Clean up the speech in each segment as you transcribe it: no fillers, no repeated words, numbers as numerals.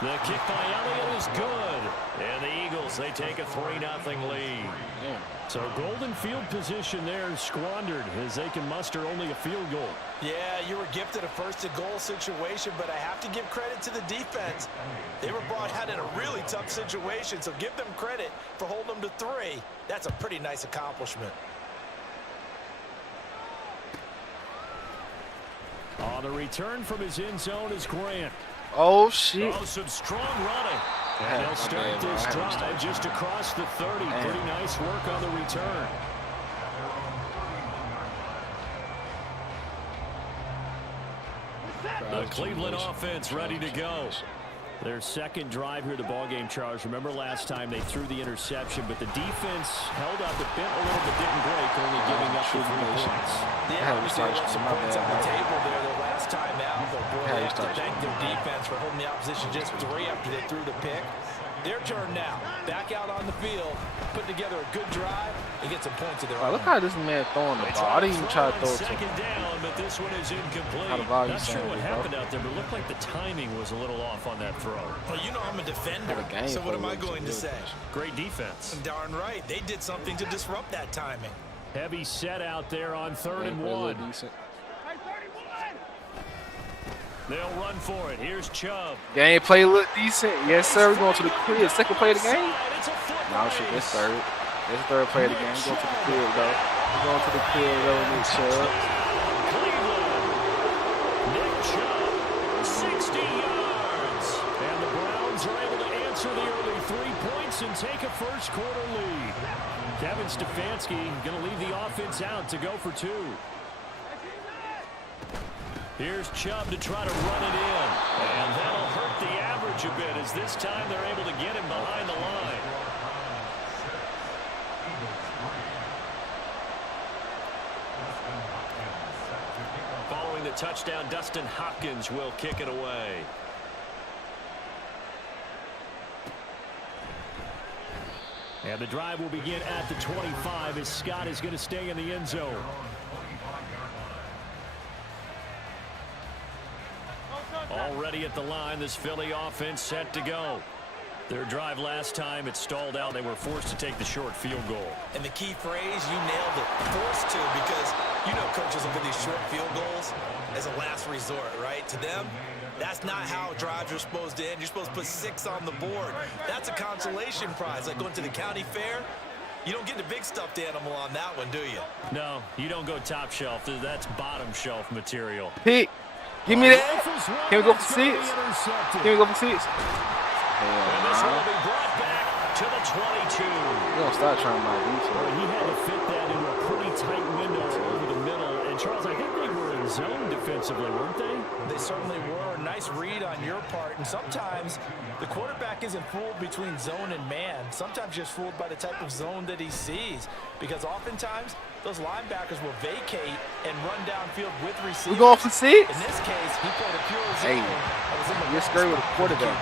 The kick by Elliott is good. And the Eagles, they take a 3-0 lead. So golden field position there squandered as they can muster only a field goal. Yeah, you were gifted a first-and-goal situation, but I have to give credit to the defense. They were brought out in a really tough situation, so give them credit for holding them to 3. That's a pretty nice accomplishment. On the return from his end zone is Grant. Oh, shit. Oh, some strong running. And they'll start this drive just across the 30. Pretty nice work on the return. The Cleveland offense ready to go. Their second drive here of the ballgame, Charles. Remember last time they threw the interception, but the defense held up. It bent a little, but didn't break, only giving up the 3 points. Yeah, obviously they left some points on the table there the last time out. But boy, they have to thank their defense for holding the opposition just 3 after they threw the pick. Their turn now. Back out on the field, put together a good drive, and get some points of their own. Look how this man throwing the ball. I didn't even try to throw it to him. Second down, but this one is incomplete. Not sure what happened out there, but it looked like the timing was a little off on that throw. Well, you know I'm a defender, so what am I going to say? Great defense. Darn right. They did something to disrupt that timing. Heavy set out there on 3rd and 1. They'll run for it. Here's Chubb. Game play look decent. Yes, sir. We're going to the crib. Second play of the game. No, shit. That's third. That's the 3rd play of the game. We're going to the crib, though. We're going to the crib, though, Nick Chubb. Nick Chubb, 60 yards. And the Browns are able to answer the early 3 points and take a first-quarter lead. Kevin Stefanski going to leave the offense out to go for 2. Here's Chubb to try to run it in. And that'll hurt the average a bit as this time they're able to get him behind the line. Following the touchdown, Dustin Hopkins will kick it away. And the drive will begin at the 25 as Scott is going to stay in the end zone. Already at the line, this Philly offense set to go. Their drive last time, it stalled out. They were forced to take the short field goal. And the key phrase, you nailed it, forced to, because you know coaches look at these short field goals as a last resort, right? To them, that's not how drives are supposed to end. You're supposed to put 6 on the board. That's a consolation prize, like going to the county fair. You don't get the big stuffed animal on that one, do you? No, you don't go top shelf. That's bottom shelf material. Hey. Give me that. Can we go for 6? Can we go for 6? And this will be brought back to the 22. We're going to start trying my defense. Well, he had to fit that into a pretty tight window over the middle. And, Charles, I think they were in zone defensively, weren't they? They certainly were. Nice read on your part. And sometimes the quarterback isn't fooled between zone and man. Sometimes just fooled by the type of zone that he sees. Because oftentimes those linebackers will vacate and run downfield with receivers. We're going for 6? In this case, he played a pure zone. You're scared with a quarterback.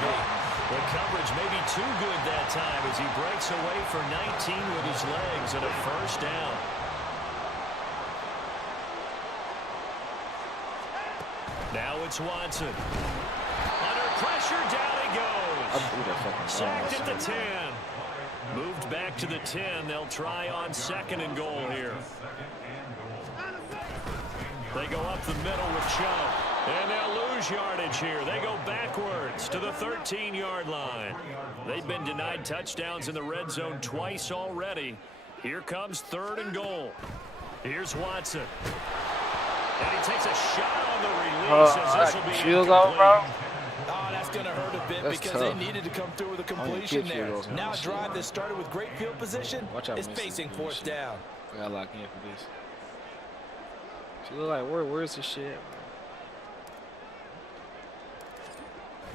The coverage may be too good that time as he breaks away for 19 with his legs and a first down. Now it's Watson. Under pressure, down he goes. Sacked at the 10. Moved back to the 10. They'll try on 2nd and goal here. They go up the middle with Chubb. And they'll lose yardage here. They go backwards to the 13-yard line. They've been denied touchdowns in the red zone twice already. Here comes 3rd and goal. Here's Watson. And he takes a shot on the release as this will be incomplete. Oh, that's going to hurt a bit because they needed to come through with a completion there. Now a drive that started with great field position is facing 4th down. I got to lock in for this. She look like, where's the shit?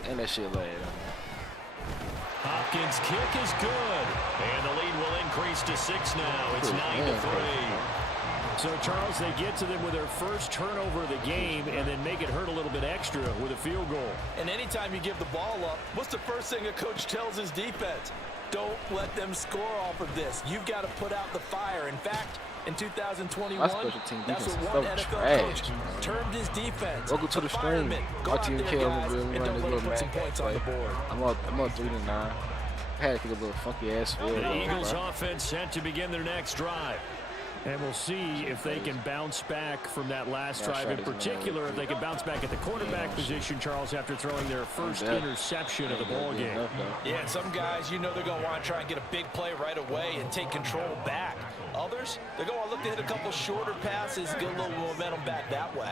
And that shit laid. Hopkins' kick is good. And the lead will increase to 6 now. It's 9-3. So, Charles, they get to them with their first turnover of the game and then make it hurt a little bit extra with a field goal. And anytime you give the ball up, what's the first thing a coach tells his defense? Don't let them score off of this. You've got to put out the fire. In fact, In 2021, My special team that's defense what is one so NFL trash, coach man. termed his defense. Welcome to the stream. Go out there, RTM guys, will and run don't this let little them put some man points on the board. I'm up 3-9. I had to get a little funky ass field. The Eagles offense set to begin their next drive. And we'll see if they can bounce back from that last drive in particular, if they can bounce back at the quarterback position, Charles, after throwing their first interception of the ball game. Yeah, and some guys, you know they're going to want to try and get a big play right away and take control back. Others, they're going to look to hit a couple shorter passes, get a little momentum back that way.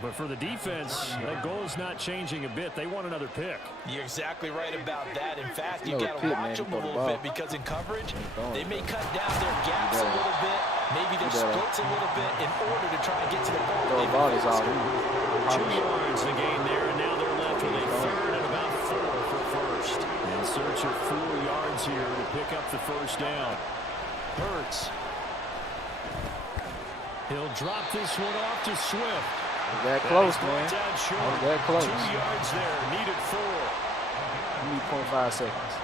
But for the defense, that goal's not changing a bit. They want another pick. You're exactly right about that. In fact, you got to watch them a little bit because in coverage, they may cut down their gaps a little bit, maybe their splits a little bit in order to try and get to the ball. 2 yards the gain there, and now they're left with a third and about 4 for first. In search of 4 yards here to pick up the first down. Hurts. He'll drop this one off to Swift. That close, man. That close. 2 yards there, needed 4. You need 0.5 seconds.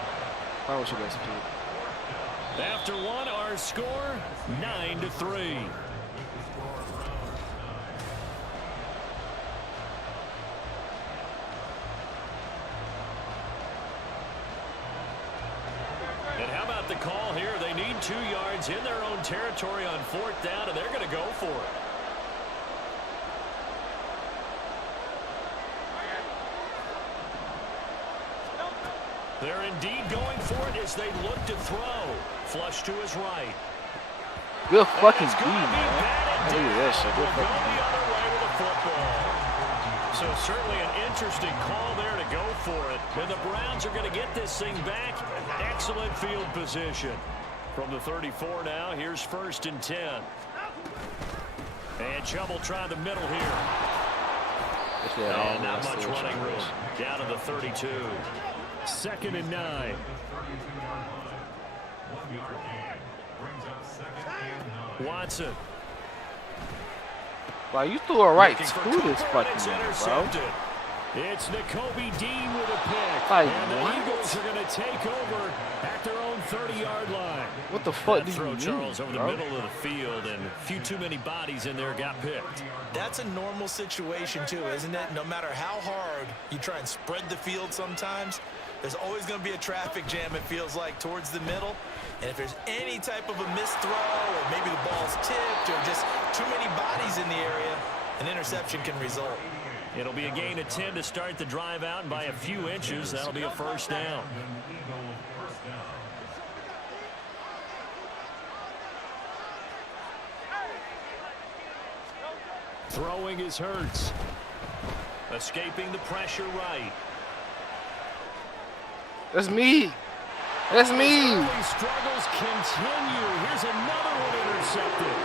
Probably should execute. After 1, our score 9-3. And how about the call here? They need 2 yards in their own territory on 4th down, and they're going to go for it. They're indeed going for it as they look to throw. Flush to his right. Good fucking D, man. Look at that shit. Good fucking D. So certainly an interesting call there to go for it. And the Browns are going to get this thing back. Excellent field position. From the 34 now, here's 1st and 10. And Chubb try the middle here. And not much running room. Down to the 32. 2nd and 9. Watson. Wow, you threw a right to this fucking man, bro. It's Nakobe Dean with a pick. Like, and the what? Eagles are going to take over at their own 30-yard line. What the fuck did you throw, mean, Charles, over bro? the middle of the field, and a few too many bodies in there got picked. That's a normal situation, too, isn't it? No matter how hard you try and spread the field sometimes, there's always going to be a traffic jam, it feels like, towards the middle. And if there's any type of a missed throw or maybe the ball's tipped or just too many bodies in the area, an interception can result. It'll be a gain of 10 to start the drive out, and by a few inches, that'll be a first down. Throwing is Hurts. Escaping the pressure right. That's me. That's me. Early struggles continue. Here's another one intercepted.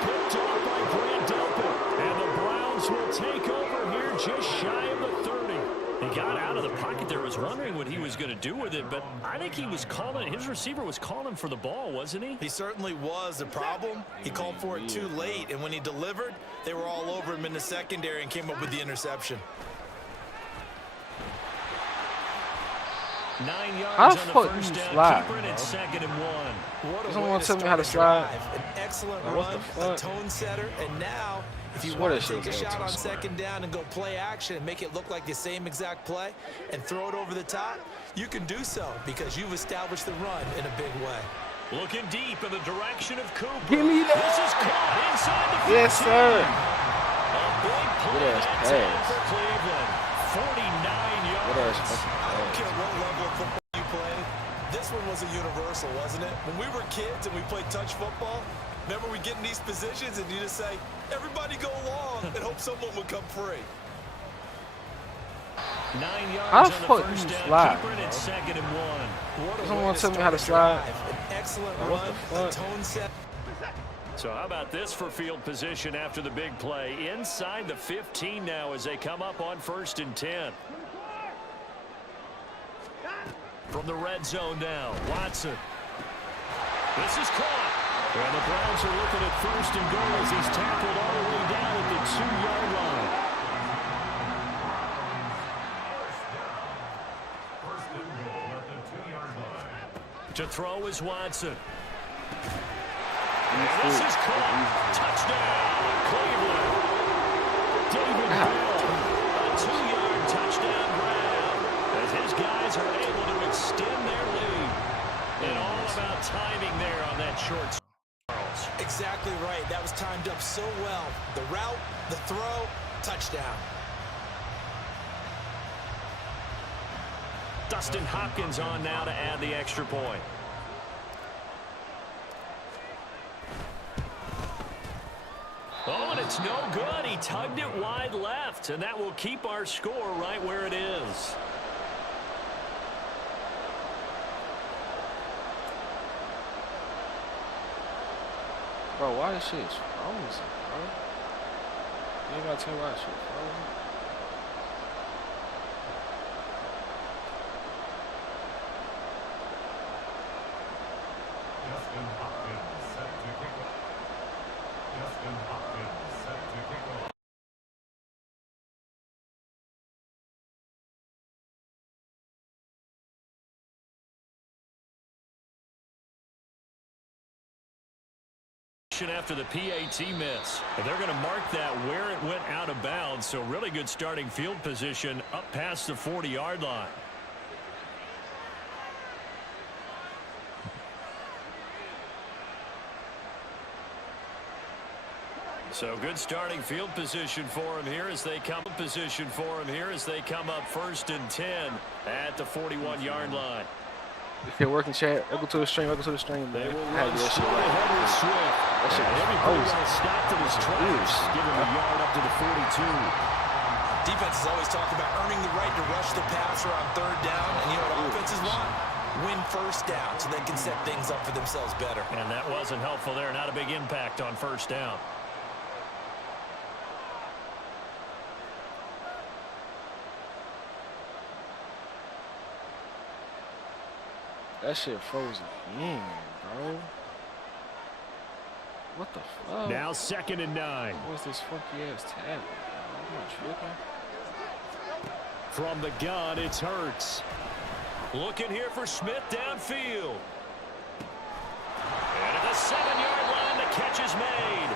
Picked off by Grant Delpit. And the Browns will take over here just shy of the 30. He got out of the pocket there. Was wondering what he was going to do with it, but I think he was calling, his receiver was calling for the ball, wasn't he? He certainly was. The problem, he called for it too late, and when he delivered, they were all over him in the secondary and came up with the interception. 9 yards how on the the fuck first you down. slide, Keeper it at 2nd and 1. Someone tell me how to slide. An excellent What the run, fuck? a tone setter, and now if you Swear want that to take a shit was shot on smart. 2nd down and go play action and make it look like the same exact play and throw it over the top, you can do so because you've established the run in a big way. Looking deep in the direction of Cooper. Give me that. This is caught inside the 15. Yes, sir. A big play Good ass that pass. time for Cleveland. 49 yards. Good ass fucking I don't pass. care what level of football you played. This one was a universal, wasn't it? When we were kids and we played touch football, remember we get in these positions and you just say, everybody go along and hope someone would come free. 9 yards How on the the fuck first you down. slide, Keeper it at 2nd and 1. What a Someone way to tell me how to start slide. the drive. An excellent What run, the fuck? a tone set. So how about this for field position after the big play? Inside the 15 now as they come up on 1st and 10. From the red zone now, Watson. This is caught. And the Browns are looking at 1st and goal as he's tackled all the way down at the 2-yard line. To throw is Watson. This is caught. Touchdown, Cleveland. David Bell, a 2-yard touchdown grab as his guys are able to extend their lead. And all about timing there on that short. Exactly right. That was timed up so well. The route, the throw, touchdown. Dustin Hopkins on now to add the extra point. Oh, and it's no good. He tugged it wide left, and that will keep our score right where it is. Bro, why this shit is frozen, bro? You ain't gotta tell me why this shit is frozen. Justin Hopkins set to kick off. Justin Hopkins set to kick off. After the PAT miss. And they're going to mark that where it went out of bounds. So really good starting field position up past the 40-yard line. So good starting field position for him here as they come up 1st and 10 at the 41-yard line. If it working, chat, go to the stream, man. They will I had run that shit straight right. ahead with Swift. That shit was Everybody frozen. stopped in his tracks. Give him a yard up to the 42. Defense is always talking about earning the right to rush the passer on 3rd down. And you know what offenses want? Win 1st down so they can set things up for themselves better. And that wasn't helpful there. Not a big impact on 1st down. That shit frozen in, bro. What the fuck? Now 2nd and 9. What's this funky ass tag? I'm not tripping. From the gun, it's Hurts. Looking here for Smith downfield. And at the 7-yard line, the catch is made.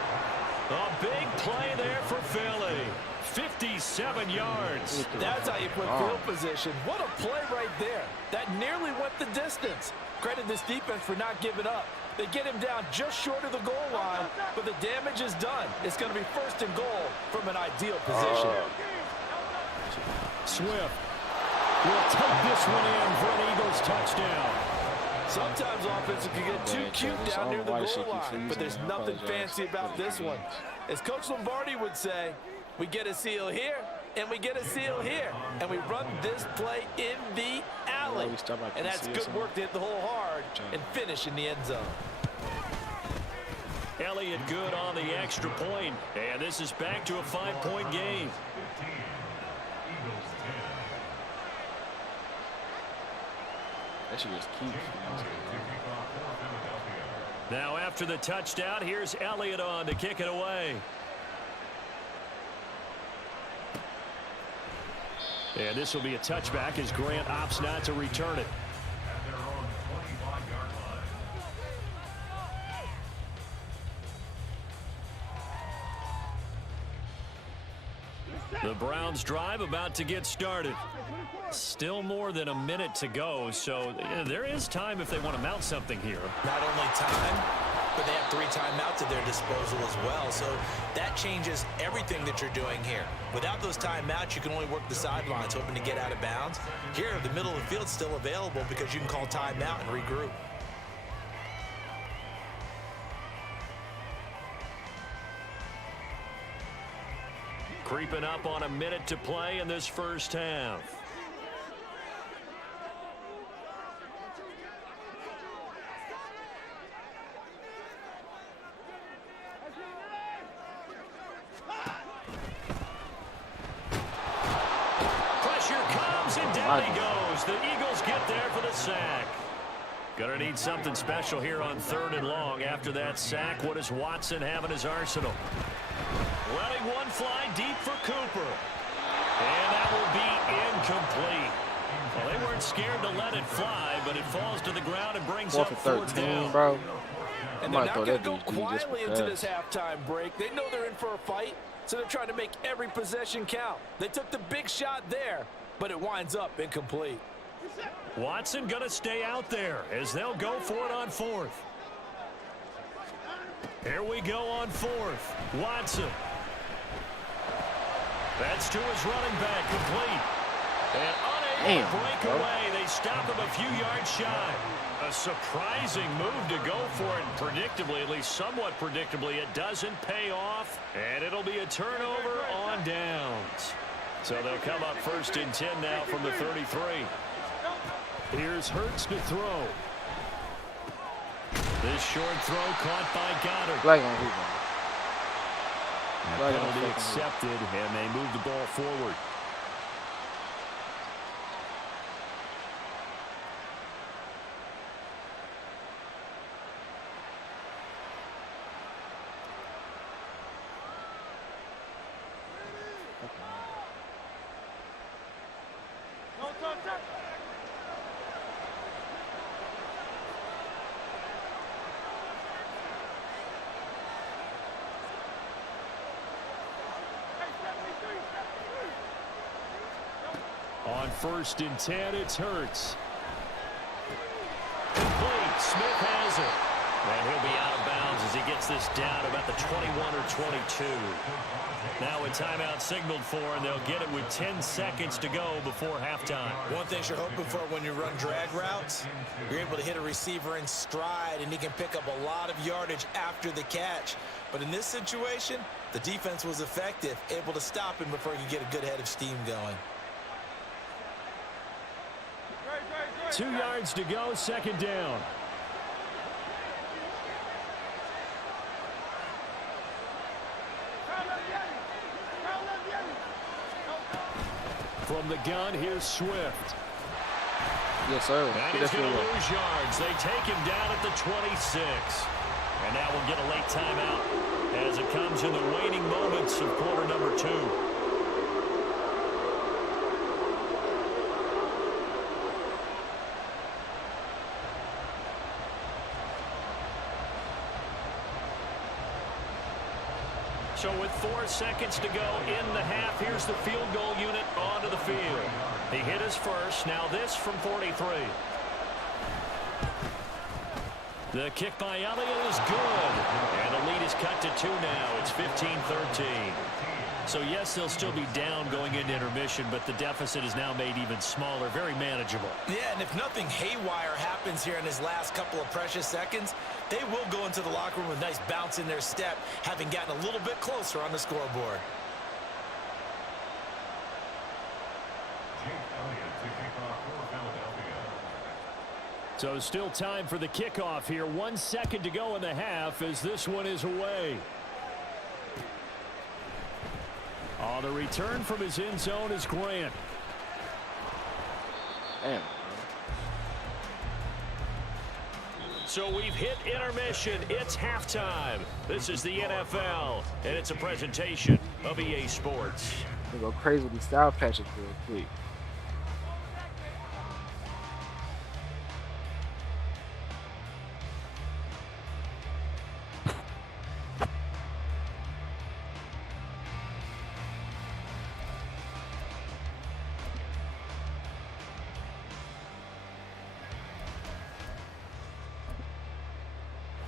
A big play there for Philly. 57 yards. That's how you put field position. What a play right there. That nearly went the distance. Credit this defense for not giving up. They get him down just short of the goal line, but the damage is done. It's going to be 1st and goal from an ideal position. Swift will take this one in for an Eagles touchdown. Sometimes offenses can get too cute down near the goal line, but there's nothing fancy about this one. As Coach Lombardi would say, we get a seal here, and we get a seal here, and we run this play in the alley. And that's good work to hit the hole hard and finish in the end zone. Elliott good on the extra point, and this is back to a 5-point game. 15. Eagles 10. That should just keep. To kick off for Philadelphia. Now after the touchdown, here's Elliott on to kick it away. And this will be a touchback as Grant opts not to return it. At their own 25-yard line. The Browns drive about to get started. Still more than a minute to go, so there is time if they want to mount something here. Not only time, but they have 3 timeouts at their disposal as well. So that changes everything that you're doing here. Without those timeouts, you can only work the sidelines, hoping to get out of bounds. Here, the middle of the field is still available because you can call timeout and regroup. Creeping up on a minute to play in this first half. Pressure comes and down he goes. The Eagles get there for the sack. Gonna need something special here on 3rd and long. After that sack, what does Watson have in his arsenal? Letting one fly deep for Cooper. And that will be incomplete. Well, they weren't scared to let it fly, but it falls to the ground and brings up 4th down. Bro. And they're not going to go quietly into this halftime break. They know they're in for a fight, so they're trying to make every possession count. They took the big shot there, but it winds up incomplete. Watson going to stay out there as they'll go for it on fourth. Here we go on fourth. Watson. That's to his running back, complete. And unable to break away. They stop him a few yards shy. A surprising move to go for it. Predictably, at least somewhat predictably, it doesn't pay off. And it'll be a turnover on downs. So they'll come up 1st and 10 now from the 33. Here's Hurts to throw. This short throw caught by Goddard. Flag on who? Penalty accepted, and they move the ball forward. On 1st and 10, it's Hurts. Complete. Smith has it. And he'll be out of bounds as he gets this down about the 21 or 22. Now a timeout signaled for, and they'll get it with 10 seconds to go before halftime. One thing you're hoping for when you run drag routes, you're able to hit a receiver in stride, and he can pick up a lot of yardage after the catch. But in this situation, the defense was effective, able to stop him before he could get a good head of steam going. 2 yards to go, 2nd down. From the gun, here's Swift. Yes, sir. And he's going to lose yards. They take him down at the 26. And now we'll get a late timeout as it comes in the waning moments of quarter number 2. So with 4 seconds to go in the half, here's the field goal unit onto the field. He hit his first. Now this from 43. The kick by Elliott is good. And the lead is cut to 2 now. It's 15-13. So yes, they'll still be down going into intermission, but the deficit is now made even smaller, very manageable. Yeah, and if nothing haywire happens here in his last couple of precious seconds, they will go into the locker room with a nice bounce in their step, having gotten a little bit closer on the scoreboard. So still time for the kickoff here. 1 second to go in the half as this one is away. On the return from his end zone is Grant. Damn. So we've hit intermission. It's halftime. This is the NFL, and it's a presentation of EA Sports. We go crazy with these style patches real quick.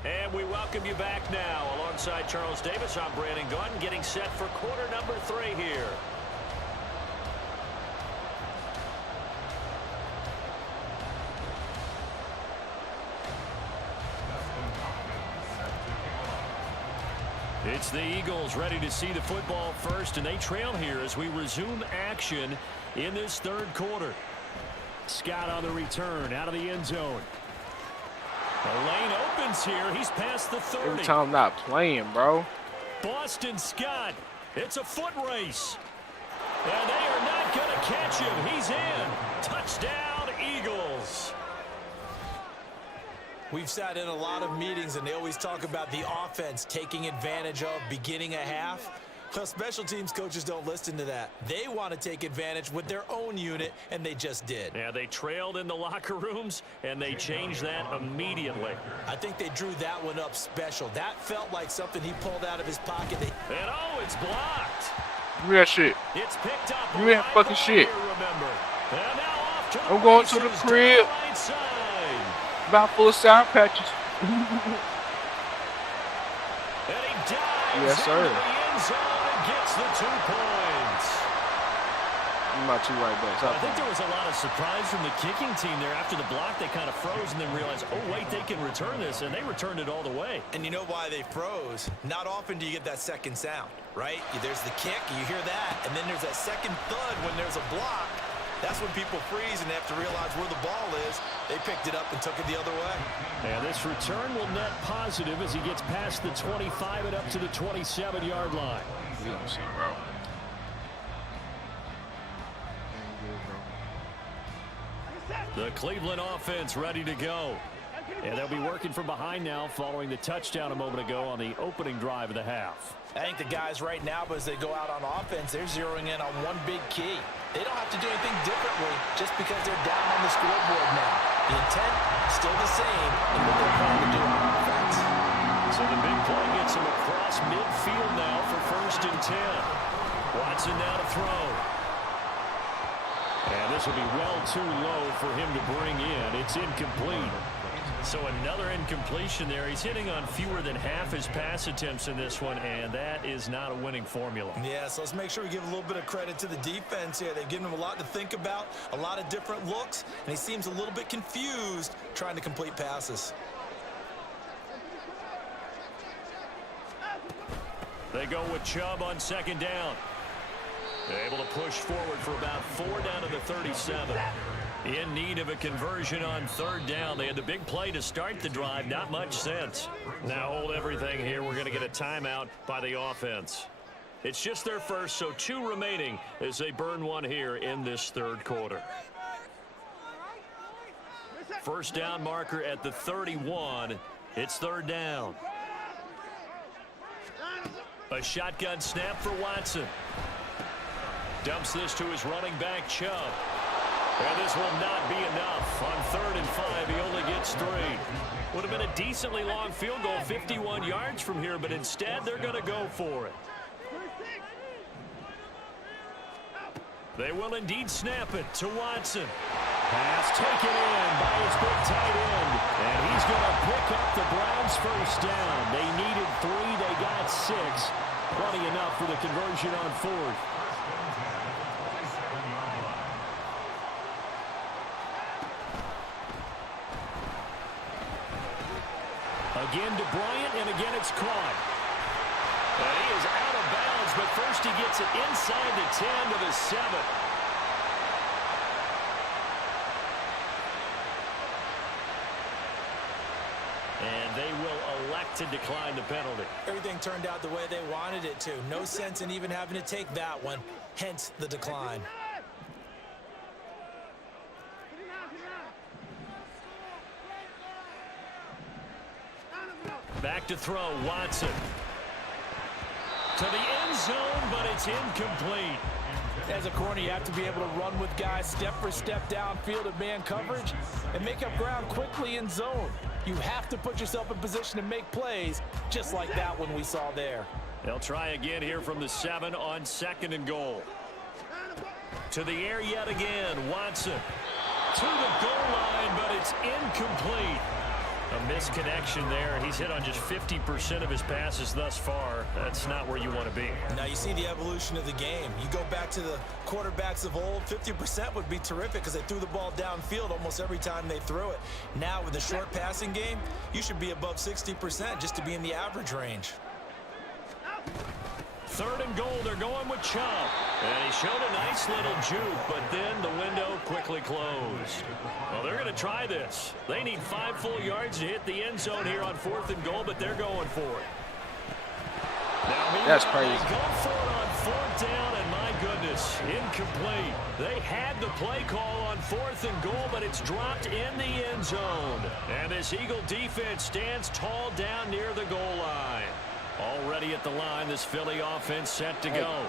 And we welcome you back now. Alongside Charles Davis, I'm Brandon Gunn, getting set for quarter number 3 here. It's the Eagles ready to see the football first, and they trail here as we resume action in this 3rd quarter. Scott on the return, out of the end zone. The lane opens here. He's past the 30. Every time I'm not playing, bro. Boston Scott. It's a foot race. And they are not going to catch him. He's in. Touchdown, Eagles. We've sat in a lot of meetings, and they always talk about the offense taking advantage of beginning a half. Well, special teams coaches don't listen to that. They want to take advantage with their own unit, and they just did. Yeah, they trailed in the locker rooms, and they changed that immediately. I think they drew that one up special. That felt like something he pulled out of his pocket. And oh, it's blocked. Give me that shit. It's picked up. You ain't fucking shit. Remember. And now off to the I'm going to the races crib. right side. About full of sound patches. And he dives Yes, sir. into the end zone and gets the 2 points. My 2 right backs. I think there was a lot of surprise from the kicking team there. After the block, they kind of froze and then realized, oh, wait, they can return this, and they returned it all the way. And you know why they froze? Not often do you get that second sound, right? There's the kick, you hear that, and then there's that second thud when there's a block. That's when people freeze and they have to realize where the ball is. They picked it up and took it the other way. And this return will net positive as he gets past the 25 and up to the 27-yard line. We don't see, bro. The Cleveland offense ready to go. And they'll be working from behind now following the touchdown a moment ago on the opening drive of the half. I think the guys right now, as they go out on offense, they're zeroing in on one big key. They don't have to do anything differently just because they're down on the scoreboard now. The intent still the same in what they're trying to do on offense. So the big play gets him across midfield now for 1st and 10. Watson now to throw. And this will be well too low for him to bring in. It's incomplete. So another incompletion there. He's hitting on fewer than half his pass attempts in this one, and that is not a winning formula. Yeah, so let's make sure we give a little bit of credit to the defense here. They've given him a lot to think about, a lot of different looks, and he seems a little bit confused trying to complete passes. They go with Chubb on 2nd down. They're able to push forward for about 4 down to the 37. In need of a conversion on 3rd down. They had the big play to start the drive. Not much sense. Now hold everything here. We're going to get a timeout by the offense. It's just their first, so 2 remaining as they burn one here in this 3rd quarter. 1st down marker at the 31. It's 3rd down. A shotgun snap for Watson. Dumps this to his running back, Chubb. And this will not be enough. On 3rd and 5, he only gets 3. Would have been a decently long field goal, 51 yards from here, but instead they're going to go for it. They will indeed snap it to Watson. Pass taken in by his big tight end. And he's going to pick up the Browns' 1st down. They needed 3. They got 6. Plenty enough for the conversion on 4th. Again to Bryant, and again it's caught. And he is out of bounds, but first he gets it inside the 10 to the 7. And they will elect to decline the penalty. Everything turned out the way they wanted it to. No sense in even having to take that one, hence the decline. Back to throw, Watson. To the end zone, but it's incomplete. As a corner, you have to be able to run with guys step for step downfield at man coverage and make up ground quickly in zone. You have to put yourself in position to make plays, just like that one we saw there. They'll try again here from the 7 on 2nd and goal. To the air yet again, Watson. To the goal line, but it's incomplete. A misconnection there. He's hit on just 50% of his passes thus far. That's not where you want to be. Now you see the evolution of the game. You go back to the quarterbacks of old, 50% would be terrific because they threw the ball downfield almost every time they threw it. Now with the short passing game, you should be above 60% just to be in the average range. 3rd and goal, they're going with Chubb. And he showed a nice little juke, but then the window quickly closed. Well, they're going to try this. They need 5 full yards to hit the end zone here on 4th and goal, but they're going for it. Now, that's crazy. They go for it on 4th down, and my goodness, incomplete. They had the play call on 4th and goal, but it's dropped in the end zone. And this Eagle defense stands tall down near the goal line. Already at the line, this Philly offense set to go.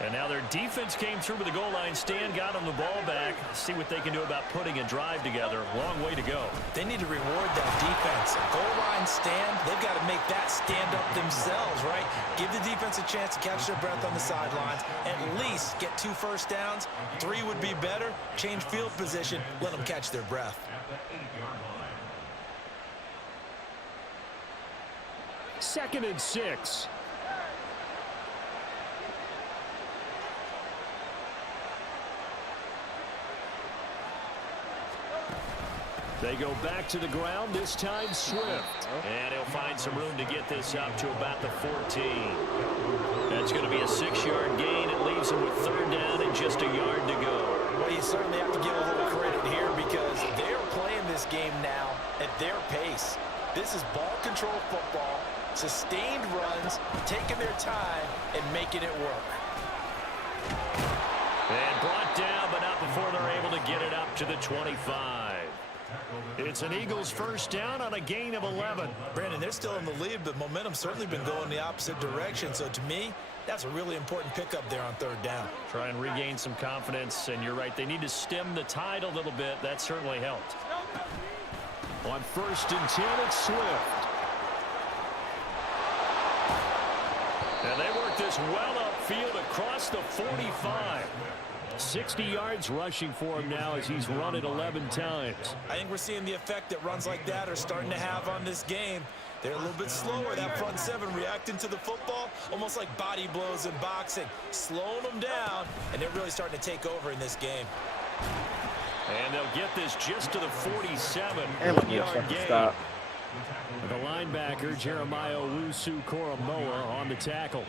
And now their defense came through with the goal line stand, got them the ball back. See what they can do about putting a drive together. Long way to go. They need to reward that defense. A goal line stand, they've got to make that stand up themselves, right? Give the defense a chance to catch their breath on the sidelines. At least get 2 first downs. 3 would be better. Change field position. Let them catch their breath. Second and 6. They go back to the ground, this time Swift. And he'll find some room to get this up to about the 14. That's going to be a 6-yard gain. It leaves him with 3rd down and just a yard to go. Well, you certainly have to give a little credit here because they're playing this game now at their pace. This is ball control football, sustained runs, taking their time and making it work. And brought down, but not before they're able to get it up to the 25. It's an Eagles first down on a gain of 11. Brandon, they're still in the lead, but momentum's certainly been going the opposite direction. So to me, that's a really important pickup there on 3rd down. Try and regain some confidence, and you're right, they need to stem the tide a little bit. That certainly helped. On 1st and 10, it's Swift. And they work this well upfield across the 45. 60 yards rushing for him now as he's run it 11 times. I think we're seeing the effect that runs like that are starting to have on this game. They're a little bit slower, that front 7 reacting to the football, almost like body blows in boxing, slowing them down, and they're really starting to take over in this game. And they'll get this just to the 47. And look at the stop. The linebacker, Jeremiah Owusu-Koramoah, on the tackle.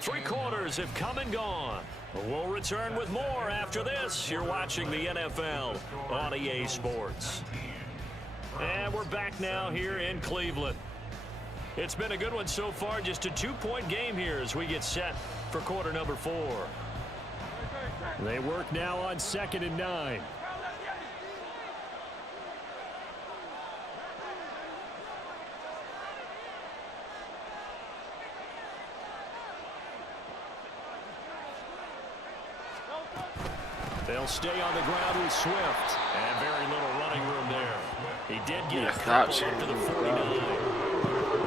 3 quarters have come and gone. We'll return with more after this. You're watching the NFL on EA Sports. And we're back now here in Cleveland. It's been a good one so far. Just a 2-point game here as we get set for quarter number 4. They work now on 2nd and 9. They'll stay on the ground with Swift. And very little running room there. He did get a couple up to the 49.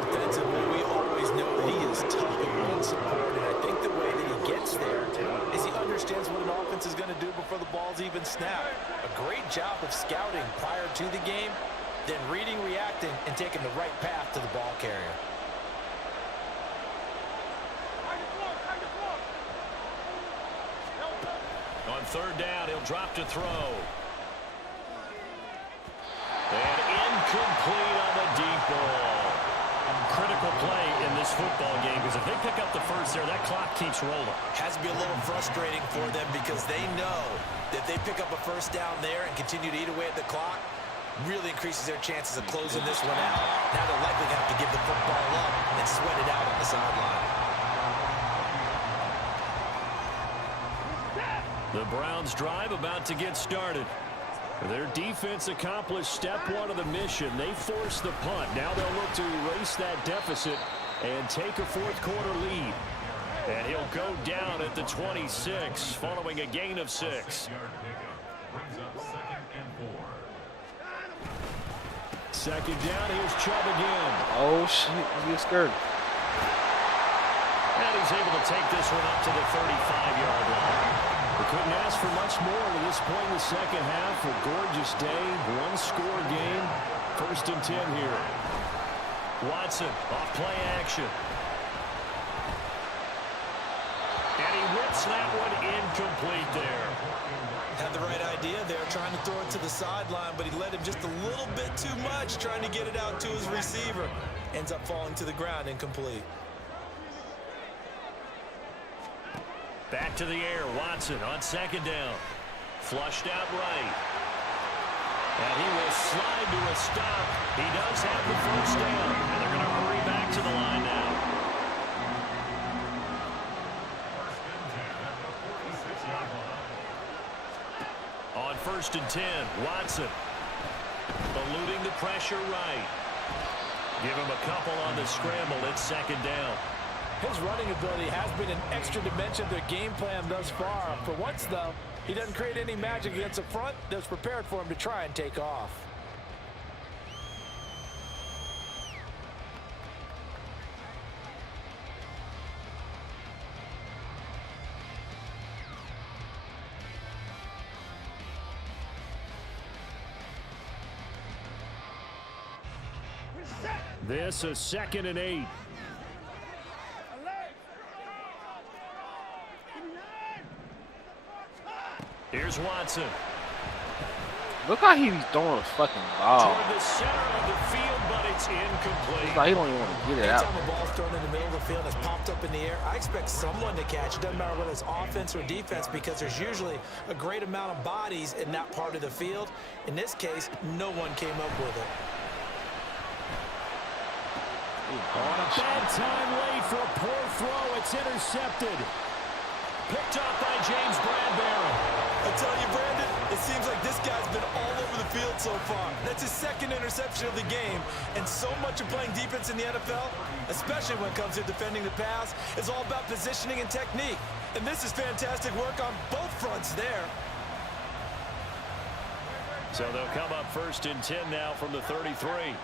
Defensively, we always know that he is tough and run support. And I think the way that he gets there is he understands what an offense is going to do before the ball's even snapped. A great job of scouting prior to the game, then reading, reacting, and taking the right path to the ball carrier. On 3rd down, he'll drop to throw. And incomplete on the deep ball. Critical play in this football game because if they pick up the first there, that clock keeps rolling. Has to be a little frustrating for them because they know that they pick up a first down there and continue to eat away at the clock, really increases their chances of closing this one out. Now they're likely going to have to give the football up and sweat it out on the sideline. The Browns drive about to get started. Their defense accomplished step 1 of the mission. They forced the punt. Now they'll look to erase that deficit and take a 4th quarter lead. And he'll go down at the 26 following a gain of 6. 2nd down, here's Chubb again. Oh, shit. He was scared. And he's able to take this one up to the 35-yard line. We couldn't ask for much more to this point in the second half. A gorgeous day, 1-score game. 1st and 10 here. Watson off play action. And he whips that one incomplete there. Had the right idea there, trying to throw it to the sideline, but he led him just a little bit too much, trying to get it out to his receiver. Ends up falling to the ground, incomplete. Back to the air, Watson on 2nd down. Flushed out right. And he will slide to a stop. He does have the first down. And they're going to hurry back to the line now. On 1st and 10, Watson eluding the pressure right. Give him a couple on the scramble. It's second down. His running ability has been an extra dimension of their game plan thus far. For once, though, he doesn't create any magic against the front that's prepared for him to try and take off. This is 2nd and 8. Here's Watson. Look how he's throwing a fucking ball. Toward the center of the field, but it's incomplete. It's like he don't even want to get it out. Anytime a ball's thrown in the middle of the field and it's popped up in the air, I expect someone to catch. It doesn't matter whether it's offense or defense because there's usually a great amount of bodies in that part of the field. In this case, no one came up with it. On a bad time late for a poor throw. It's intercepted. Picked up by James Bradbury. I tell you, Brandon, it seems like this guy's been all over the field so far. That's his second interception of the game. And so much of playing defense in the NFL, especially when it comes to defending the pass, is all about positioning and technique. And this is fantastic work on both fronts there. So they'll come up 1st and 10 now from the 33.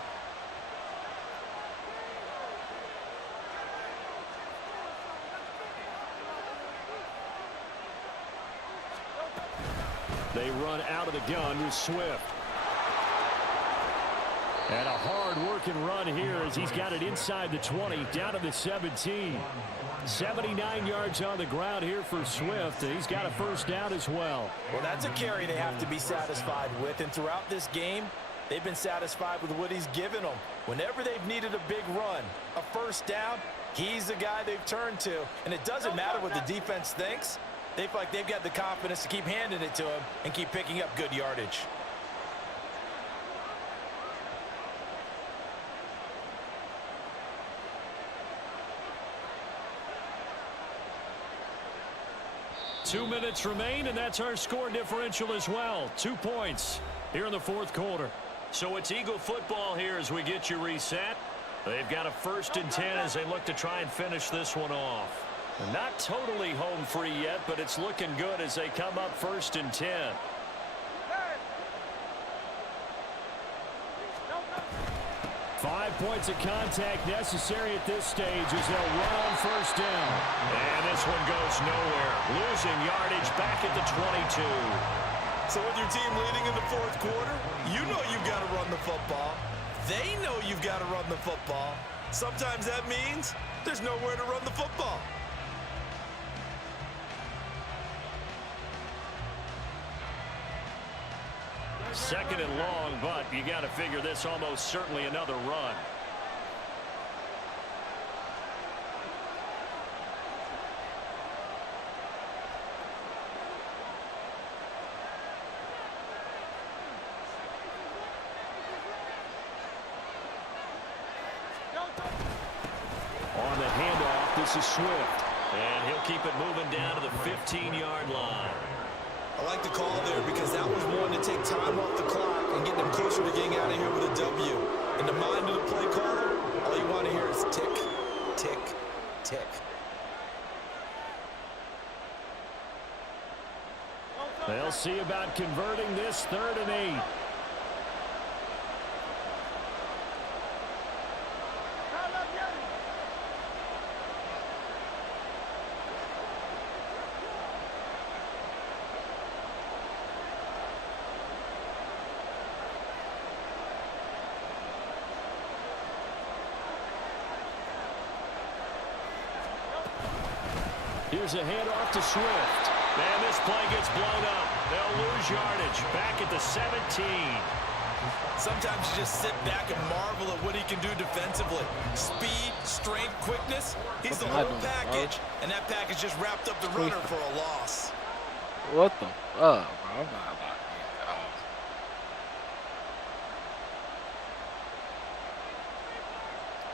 They run out of the gun with Swift. And a hard-working run here as he's got it inside the 20, down to the 17. 79 yards on the ground here for Swift. He's got a first down as well. Well, that's a carry they have to be satisfied with. And throughout this game, they've been satisfied with what he's given them. Whenever they've needed a big run, a first down, he's the guy they've turned to. And it doesn't matter what the defense thinks. They feel like they've got the confidence to keep handing it to him and keep picking up good yardage. Two minutes remain, and that's our score differential as well. 2 points here in the 4th quarter. So it's Eagle football here as we get you reset. They've got a 1st and 10 as they look to try and finish this one off. Not totally home free yet, but it's looking good as they come up 1st and 10. 5 points of contact necessary at this stage as they'll run on 1st down. And this one goes nowhere. Losing yardage back at the 22. So with your team leading in the 4th quarter, you know you've got to run the football. They know you've got to run the football. Sometimes that means there's nowhere to run the football. Second and long, but you got to figure this almost certainly another run. On the handoff, this is Swift. And he'll keep it moving down to the 15-yard line. I like the call there because that was one to take time off the clock and get them closer to getting out of here with a W. In the mind of the play caller, all you want to hear is tick, tick, tick. They'll see about converting this 3rd and 8. Here's a handoff to Swift. And this play gets blown up. They'll lose yardage back at the 17. Sometimes you just sit back and marvel at what he can do defensively. Speed, strength, quickness. He's the whole package. And that package just wrapped up the runner for a loss. What the fuck, bro? I'm not about to.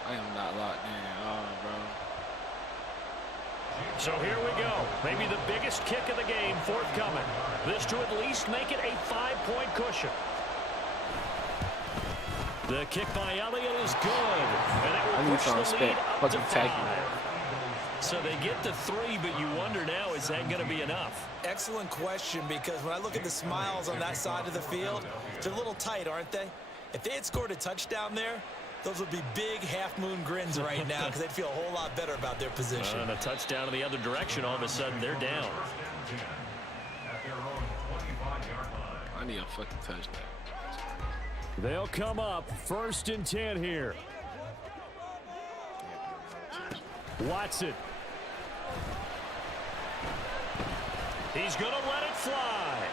I am not locked in at all, bro. So here we go. Maybe the biggest kick of the game forthcoming. This to at least make it a 5-point cushion. The kick by Elliott is good. And that I will need push some the respect. lead up Fucking to tackle. 5. So they get the 3, but you wonder now, is that going to be enough? Excellent question, because when I look at the smiles on that side of the field, they're a little tight, aren't they? If they had scored a touchdown there, those would be big half-moon grins right now because they'd feel a whole lot better about their position. And a touchdown in the other direction, all of a sudden they're down. At their own 25-yard line. I need a fucking touchdown. They'll come up 1st and 10 here. Watson. He's going to let it fly.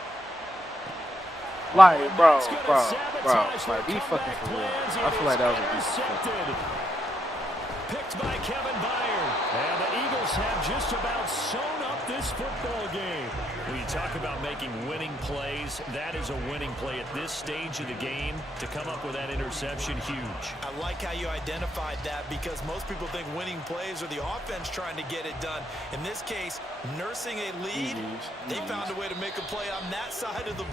Like, bro, That's gonna bro, sabotage like, their be fucking comeback for real. plans. I feel like that was a Intercepted. Picked by Kevin Byard. And the Eagles have just about sewn up this football game. When you talk about making winning plays, that is a winning play at this stage of the game. To come up with that interception, huge. I like how you identified that, because most people think winning plays are the offense trying to get it done. In this case, nursing a lead, they found a way to make a play on that side of the ball.